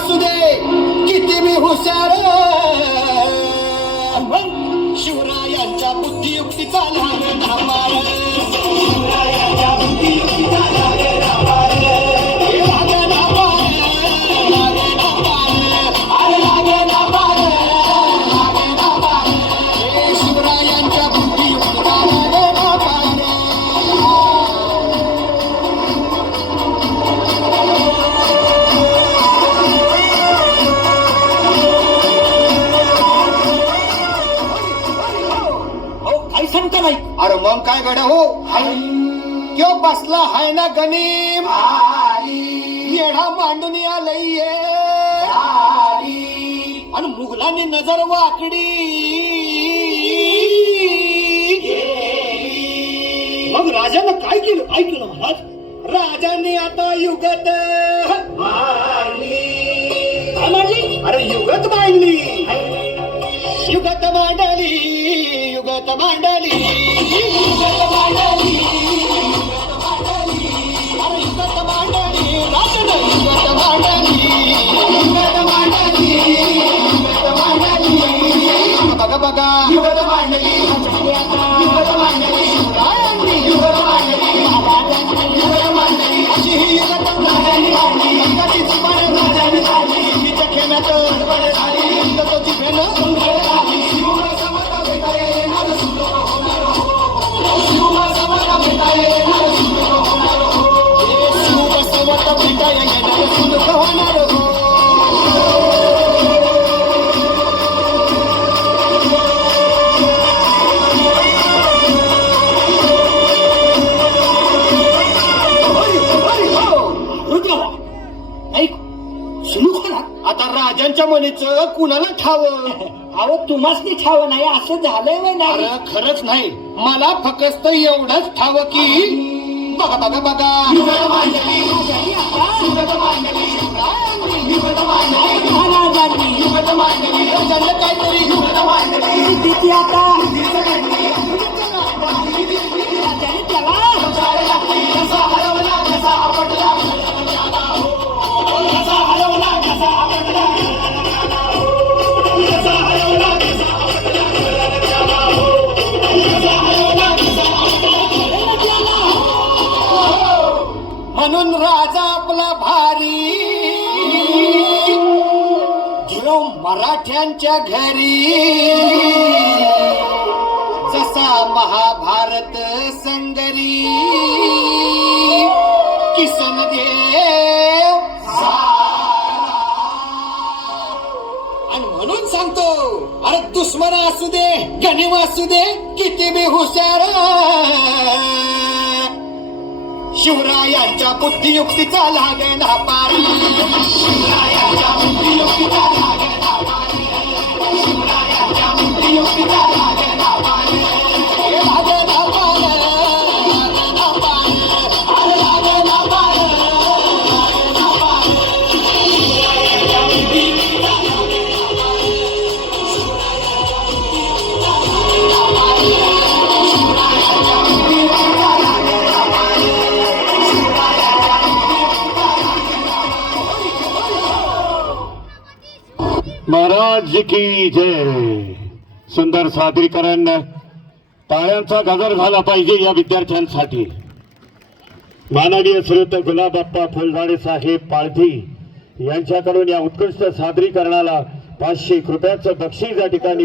असू दे किती मी हुशार शिवरायांच्या बुद्धियुक्तीचा लागे धामार शिवरायांच्या बुद्धियुक्तीचा लागे धामार लागे धामार लागे धामार अरे लागे धामार लागे धामार शिवरायांच्या बुद्धियुक्तीचा लागे धामार सांगता नाही अरे मग काय गड्या हो क्यों बसला हाय ना गणिम येढा मांडून आलंय आणि मुघलांनी नजर वाकडी मग राजानं काय केलं ऐकलं महाराज राजांनी आता युगत मांडली अरे युगत मांडली युगत मांडली युगत मांडली युगत मांडली अरे युगत मांडली राजन युगत मांडली युगत मांडली युगत मांडली बघा बघा युगत मांडली युगत मांडली शिवरायांनी युगत मांडली महाराजांनी युगत मांडली अशी ही युगत मांडली अंगाची जुबान राजाने झाली हिच्या खेळण्यात गडबड झाली अंगाची भेन आता राजांच्या मनीचं कुणाला ठाव अहो तुम्हाच ठाव नाही असं झालंय वय नाही खरंच नाही मला फक्त एवढंच ठाव की बघा बघा बघा काहीतरी म्हणून राजा आपला भारी गिरो मराठ्यांच्या घरी जसा महाभारत संगरी किसन देव आणि म्हणून सांगतो अरे दुश्मन असू दे गणिम असू दे किती बी हुशार शिवरायांच्या बुद्धियुक्तीचा लागे ना पार शिवरायांच्या बुद्धियुक्तीचा लागे ना पार शिवरायांच्या बुद्धियुक्तीचा लागे ना पार लागे ना पार लागे ना पार अरे लागे ना पार लागे ना पार शिवरायांच्या बुद्धियुक्तीचा लागे ना पार शिवरायांच्या बुद्धियुक्तीचा लागे ना पार शिवरायांच्या बुद्धियुक्तीचा लागे ना पार महाराज की जय. सुंदर सादरीकरण टाळ्यांचा गजर झाला पाहिजे या विद्यार्थ्यांसाठी. माननीय श्रीयुत गुलाबप्पा फुलझाडे साहेब पाळधी यांच्याकडून या उत्कृष्ट सादरीकरणाला 500 रुपयाचं बक्षीस या ठिकाणी